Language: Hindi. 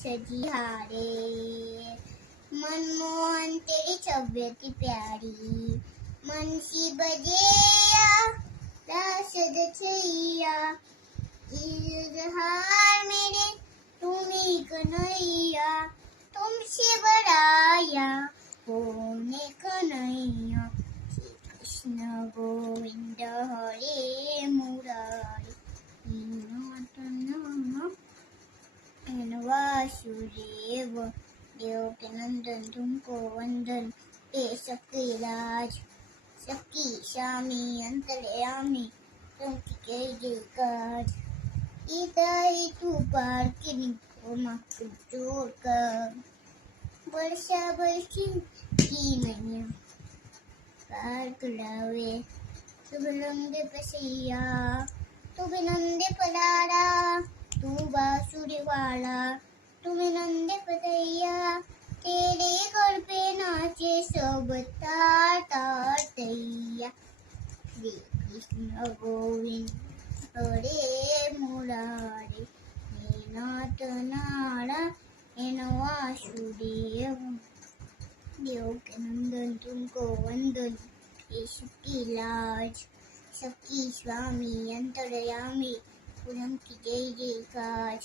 सजी हारे मनमोहन तेरी छवि की प्यारी मनसी बजेया राशद छैया इजहार मेरे तुम्ही कन्हैया तुमसे बड़ाया होने कन्हैया श्री कृष्ण गोविंद हरे मुरारी वासुदेव देव के नंदन तुमको वंदन हे सखी राज सखी स्वामी अंतर्यामी तुमकी जय जयकार इधर तू पार के निको मत जोड़ कर वर्षा बरसी की नैया पार तुलावे शुभ लंगे पसैया तू नंदे पलारा तू बांसुरी वाला तुम्हें नंदे पतैया तेरे घर पे नाचे सब तार तार तैया श्री कृष्ण गोविंद हरे मुरारी हे नाथ नारायण वासुदेव देव के नंदन तुमको वंदन हे सखी लाज सखी स्वामी अंतर्यामी पूनम की जय जयकार